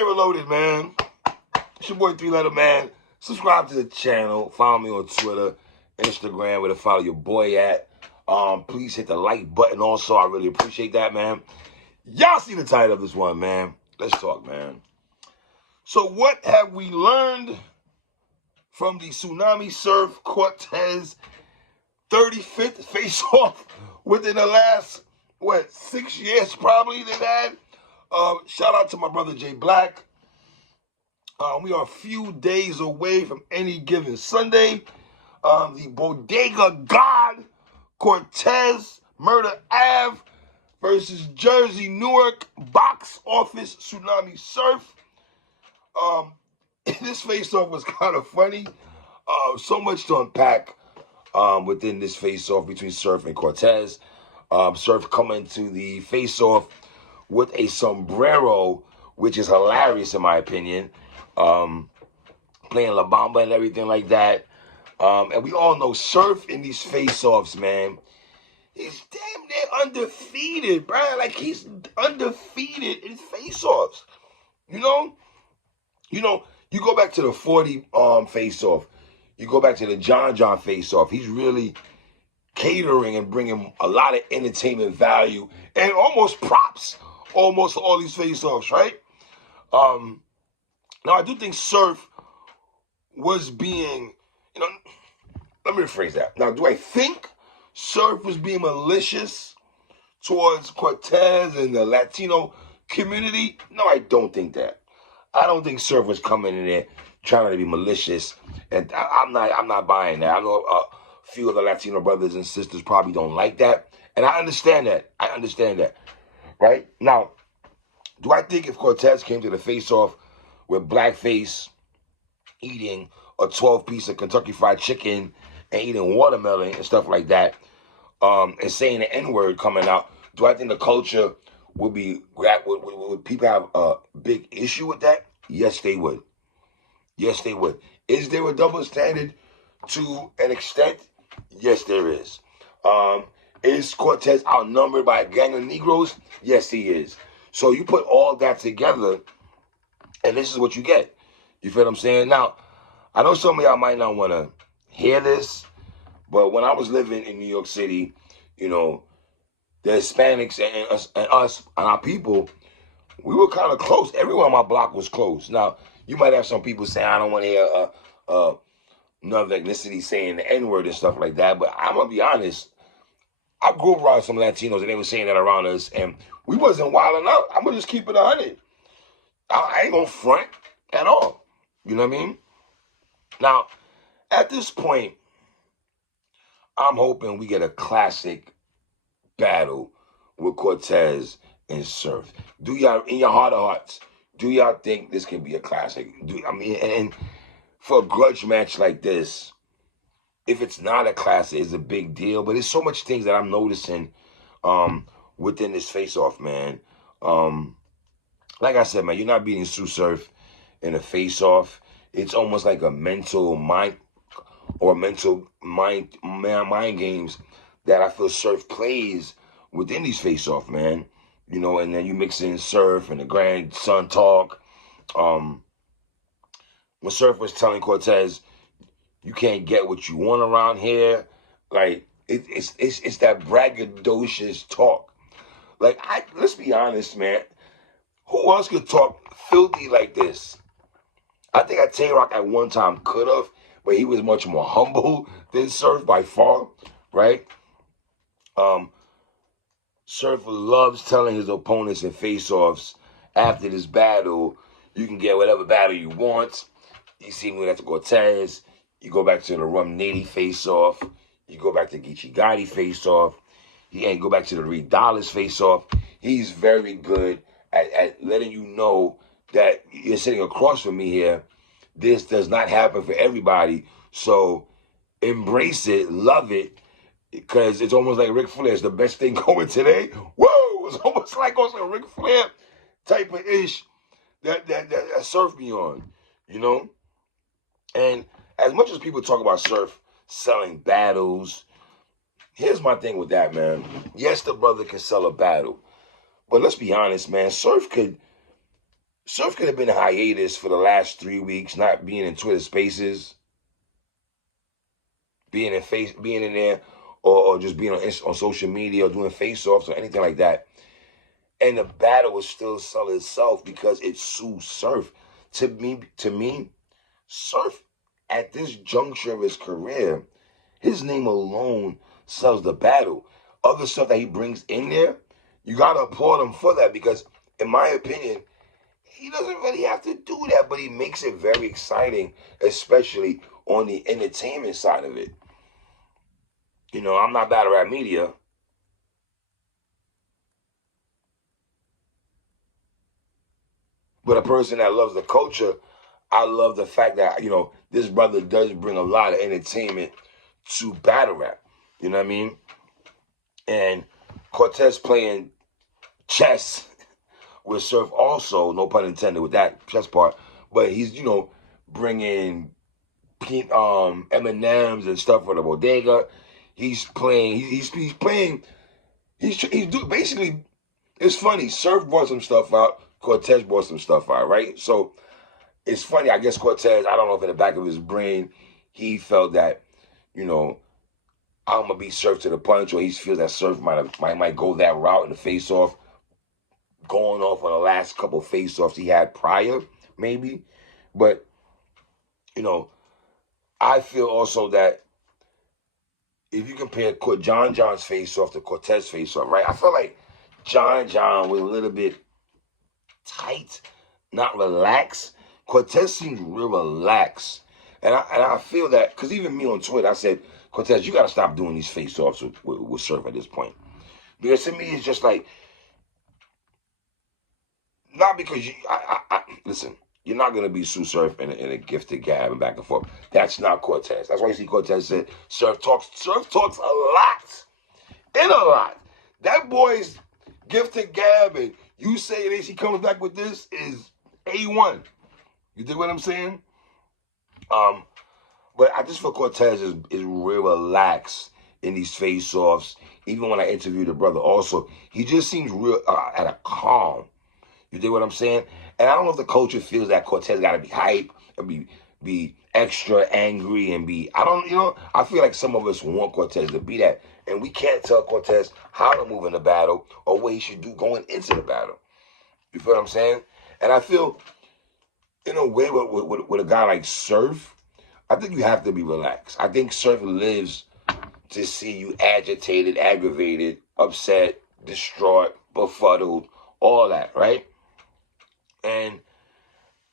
Stay reloaded, man. It's your boy 3-Letter Man. Subscribe to the channel. Follow me on Twitter, Instagram, where to follow your boy at. Please hit the like button also. I really appreciate that, man. Y'all see the title of this one, man. Let's talk, man. So what have we learned from the Sürf Cortez 35th face-off within the last, 6 years probably they've had? Shout out to my brother Jay Black. We are a few days away from any given Sunday. The Bodega God, Cortez, Murder Ave versus Jersey Newark box office Tsunami Surf. This face-off was kind of funny. So much to unpack within this face-off between Sürf and Cortez. Sürf coming to the face-off with a sombrero, which is hilarious in my opinion. Playing La Bamba and everything like that. And we all know Sürf in these face-offs, man. He's damn near undefeated, bro. Like, he's undefeated in face-offs. You know, you go back to the 40 face-off. You go back to the John face-off. He's really catering and bringing a lot of entertainment value and almost props, almost all these face-offs, right? Now, I do think Sürf was being, let me rephrase that. Now, do I think Sürf was being malicious towards Cortez and the Latino community? No, I don't think that. I don't think Sürf was coming in there trying to be malicious, and I'm not buying that. I know a few of the Latino brothers and sisters probably don't like that, and I understand that. Right? Now, do I think if Cortez came to the face-off with Blackface eating a 12-piece of Kentucky Fried Chicken and eating watermelon and stuff like that, and saying the N-word coming out, do I think the culture would people have a big issue with that? Yes, they would. Yes, they would. Is there a double standard to an extent? Yes, there is. Is Cortez outnumbered by a gang of Negroes? Yes, he is. So you put all that together, and this is what you get. You feel what I'm saying? Now, I know some of y'all might not want to hear this, but when I was living in New York City, the Hispanics and us and our people, we were kind of close. Everyone on my block was close. Now, you might have some people saying, I don't want to hear another ethnicity saying the N-word and stuff like that, but I'm going to be honest. I grew up around some Latinos, and they were saying that around us, and we wasn't wilding out. I'm going to just keep it 100. I ain't going to front at all. You know what I mean? Now, at this point, I'm hoping we get a classic battle with Cortez and Sürf. Do y'all, in your heart of hearts, do y'all think this can be a classic? And for a grudge match like this, if it's not a classic, it's a big deal. But there's so much things that I'm noticing within this face-off, man. Like I said, man, you're not beating Tsu Srf in a face-off. It's almost like a mental mind games that I feel Sürf plays within these face-off, man. And then you mix in Sürf and the grandson talk. When Sürf was telling Cortez, you can't get what you want around here, like it's that braggadocious talk. Like, let's be honest, man. Who else could talk filthy like this? I think Tay-Rock at one time could have, but he was much more humble than Sürf by far, right? Sürf loves telling his opponents in face-offs, after this battle, you can get whatever battle you want. You see me after Cortez, you go back to the Rum Nitty face-off, you go back to Geechee Gotti face-off, you go back to the Reed Dollars face-off. He's very good at letting you know that you're sitting across from me here. This does not happen for everybody. So embrace it, love it, because it's almost like Ric Flair. It's the best thing going today. Whoa! It's almost like a Ric Flair type of ish that Sürf me on, And as much as people talk about Sürf selling battles, here's my thing with that, man. Yes, the brother can sell a battle. But let's be honest, man. Sürf could Sürf could have been hiatus for the last 3 weeks, not being in Twitter Spaces, being in there, or just being on social media or doing face-offs or anything like that. And the battle will still sell itself because it's Tsu Srf. To me, Sürf at this juncture of his career, his name alone sells the battle. Other stuff that he brings in there, you gotta applaud him for that because, in my opinion, he doesn't really have to do that, but he makes it very exciting, especially on the entertainment side of it. You know, I'm not battle rap media, but a person that loves the culture, I love the fact that, you know, this brother does bring a lot of entertainment to battle rap. You know what I mean? And Cortez playing chess with Sürf also, no pun intended with that chess part, but he's, you know, bringing M&Ms and stuff for the bodega. He's playing, basically, it's funny. Sürf brought some stuff out, Cortez brought some stuff out, right? So it's funny, I guess Cortez, I don't know if in the back of his brain, he felt that, you know, I'm gonna be Sürf to the punch, or he feels that Sürf might go that route in the face-off, going off on the last couple face-offs he had prior, maybe. But, you know, I feel also that if you compare John's face-off to Cortez face-off, right? I feel like John was a little bit tight, not relaxed. Cortez seems real relaxed. And I feel that, because even me on Twitter, I said, Cortez, you got to stop doing these face-offs with Sürf at this point. Because to me, it's just like, not because listen, you're not going to be Tsu Srf in a gifted gab and back and forth. That's not Cortez. That's why you see Cortez said, Sürf talks a lot. In a lot. That boy's gifted gab and you say this, he comes back with this is A1. You dig what I'm saying? But I just feel Cortez is real relaxed in these face-offs. Even when I interviewed the brother also, he just seems real at a calm. You dig what I'm saying? And I don't know if the culture feels that Cortez got to be hype and be extra angry and I feel like some of us want Cortez to be that. And we can't tell Cortez how to move in the battle or what he should do going into the battle. You feel what I'm saying? And I feel, in a way, with a guy like Sürf, I think you have to be relaxed. I think Sürf lives to see you agitated, aggravated, upset, distraught, befuddled, all that, right? And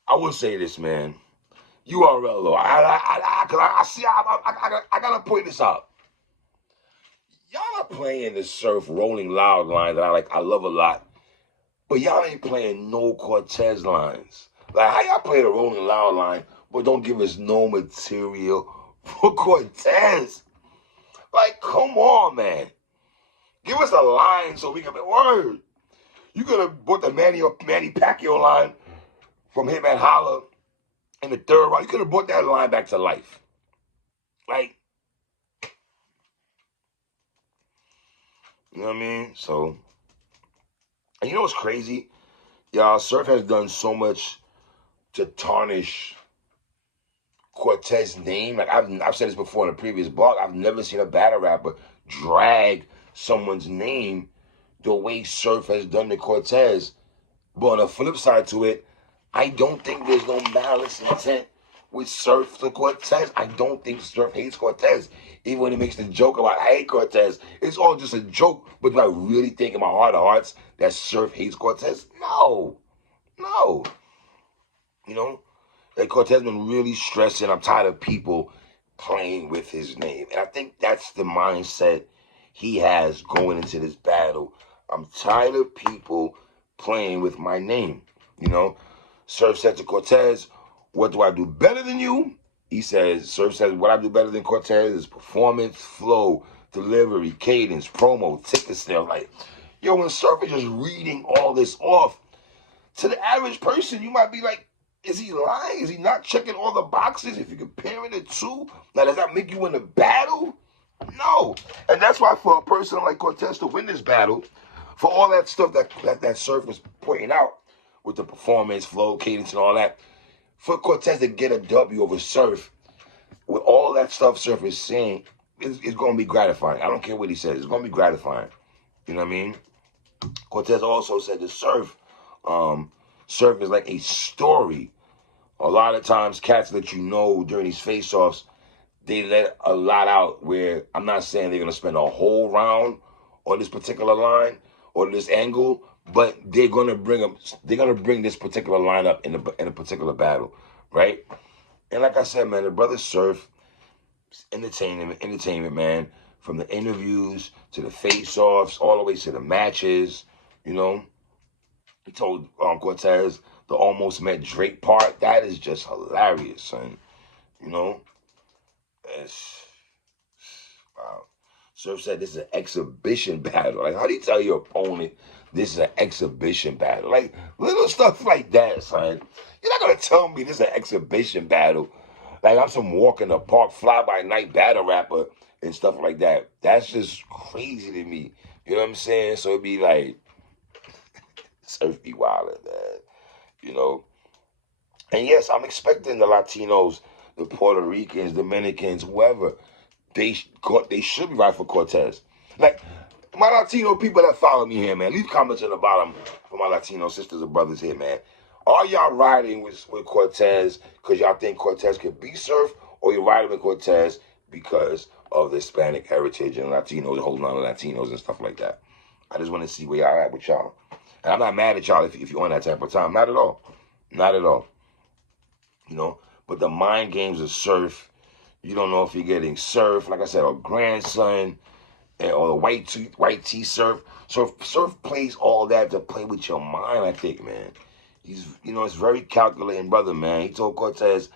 I will say this, man. URL, though. I gotta point this out. Y'all are playing the Sürf Rolling Loud line that I love a lot. But y'all ain't playing no Cortez lines. Like, how y'all play the Rolling Loud line, but don't give us no material for Cortez? Like, come on, man. Give us a line so we can be word. You could have brought the Manny Pacquiao line from Hitman Holla in the third round. You could have brought that line back to life. Like, you know what I mean? So, and you know what's crazy? Y'all, Sürf has done so much to tarnish Cortez's name. Like, I've said this before in a previous blog. I've never seen a battle rapper drag someone's name the way Sürf has done to Cortez. But on the flip side to it, I don't think there's no malice intent with Sürf to Cortez. I don't think Sürf hates Cortez. Even when he makes the joke about, I hate Cortez, it's all just a joke. But do I really think in my heart of hearts that Sürf hates Cortez? No. You know? Like, Cortez been really stressing, I'm tired of people playing with his name. And I think that's the mindset he has going into this battle. I'm tired of people playing with my name. You know? Sürf said to Cortez, what do I do better than you? Sürf says, what I do better than Cortez is performance, flow, delivery, cadence, promo, ticket sales. Like, yo, when Sürf is just reading all this off, to the average person, you might be like, is he lying? Is he not checking all the boxes? If you're comparing the two, now does that make you win the battle? No. And that's why for a person like Cortez to win this battle, for all that stuff that Sürf was pointing out, with the performance, flow, cadence, and all that. For Cortez to get a W over Sürf, with all that stuff Sürf is saying, it's going to be gratifying. I don't care what he says. It's going to be gratifying. You know what I mean? Cortez also said that Sürf is like a story. A lot of times, cats that you know during these face-offs, they let a lot out where I'm not saying they're going to spend a whole round on this particular line or this angle, but they're going to bring this particular lineup in a particular battle, right? And like I said, man, the brother Sürf, entertainment, man, from the interviews to the face-offs, all the way to the matches, you know. He told Cortez the almost met Drake part. That is just hilarious, son. You know? Wow. Sürf said this is an exhibition battle. Like, how do you tell your opponent this is an exhibition battle? Like, little stuff like that, son. You're not going to tell me this is an exhibition battle. Like, I'm some walk in the park, fly-by-night battle rapper and stuff like that. That's just crazy to me. You know what I'm saying? So it'd be like, Sürf be wildin', man. You know? And yes, I'm expecting the Latinos, the Puerto Ricans, Dominicans, whoever, they should be right for Cortez. Like, my Latino people that follow me here, man, leave comments on the bottom for my Latino sisters and brothers here, man. Are y'all riding with Cortez because y'all think Cortez could beat Sürf, or you riding with Cortez because of the Hispanic heritage and Latinos holding on to Latinos and stuff like that? I just want to see where y'all at with y'all. And I'm not mad at y'all if you're on that type of time. Not at all. Not at all. You know? But the mind games of Sürf, you don't know if you're getting Sürf, like I said, or grandson, or the white tee Sürf. So Sürf plays all that to play with your mind, I think, man. He's, you know, it's very calculating brother, man. He told Cortez,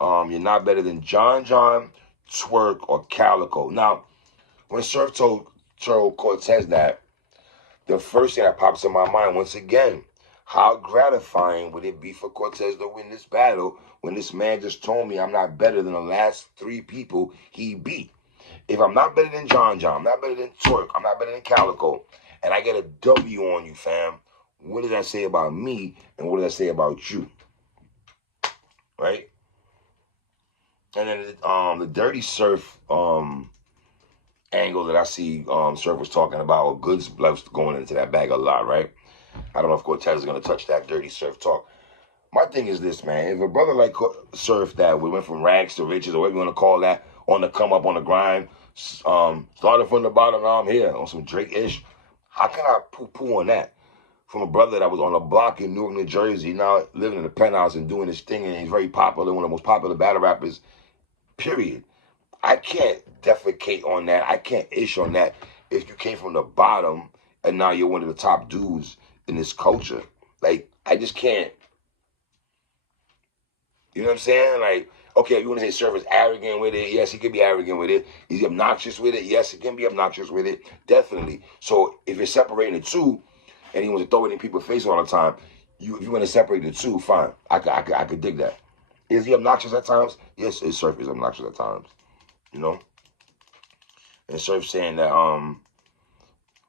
you're not better than John, Twerk, or Calico. Now, when Sürf told Cortez that, the first thing that pops in my mind, once again, how gratifying would it be for Cortez to win this battle when this man just told me I'm not better than the last 3 people he beat? If I'm not better than John, I'm not better than Twerk, I'm not better than Calico, and I get a W on you, fam, what does that say about me, and what does that say about you? Right? And then the Dirty Sürf angle that I see Sürf was talking about, or Goods left going into that bag a lot, right? I don't know if Cortez is going to touch that Dirty Sürf talk. My thing is this, man. If a brother like Sürf that we went from rags to riches, or whatever you want to call that, on the come up, on the grind, started from the bottom, now I'm here, on some Drake-ish, how can I poo-poo on that? From a brother that was on a block in Newark, New Jersey, now living in a penthouse and doing his thing, and he's very popular, one of the most popular battle rappers, period. I can't defecate on that. I can't ish on that if you came from the bottom and now you're one of the top dudes in this culture. Like, I just can't. You know what I'm saying? Like, okay, if you want to say Sürf is arrogant with it, yes, he can be arrogant with it. Is he obnoxious with it? Yes, he can be obnoxious with it. Definitely. So if you're separating the two, and he wants to throw it in people's face all the time, if you want to separate the two, fine. I could dig that. Is he obnoxious at times? Yes, Sürf is obnoxious at times. You know? And Sürf saying that,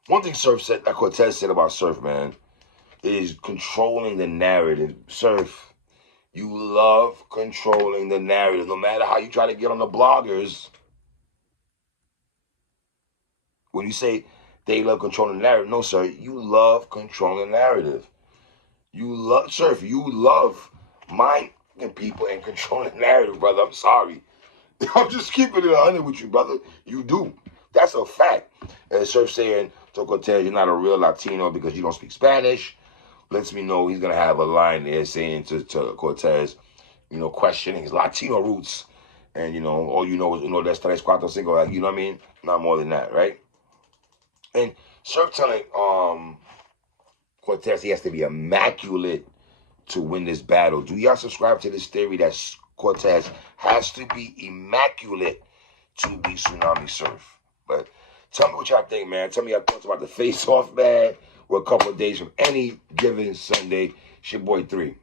one thing Sürf said, that Cortez said about Sürf, man, is controlling the narrative. Sürf, you love controlling the narrative. No matter how you try to get on the bloggers, when you say they love controlling the narrative, no, sir, you love controlling the narrative. You love, Sürf, you love minding people and controlling the narrative, brother. I'm sorry. I'm just keeping it 100 with you, brother. You do. That's a fact. And Sürf saying to Cortez, you're not a real Latino because you don't speak Spanish, lets me know he's going to have a line there saying to Cortez, you know, questioning his Latino roots. And, you know, all you know is, that's tres, cuatro, cinco, like, you know what I mean? Not more than that, right? And Sürf telling Cortez he has to be immaculate to win this battle. Do y'all subscribe to this theory that Cortez has to be immaculate to beat Tsunami Sürf? But tell me what y'all think, man. Tell me your thoughts about the face-off, man. We're a couple of days from any given Sunday. It's your boy 3-1.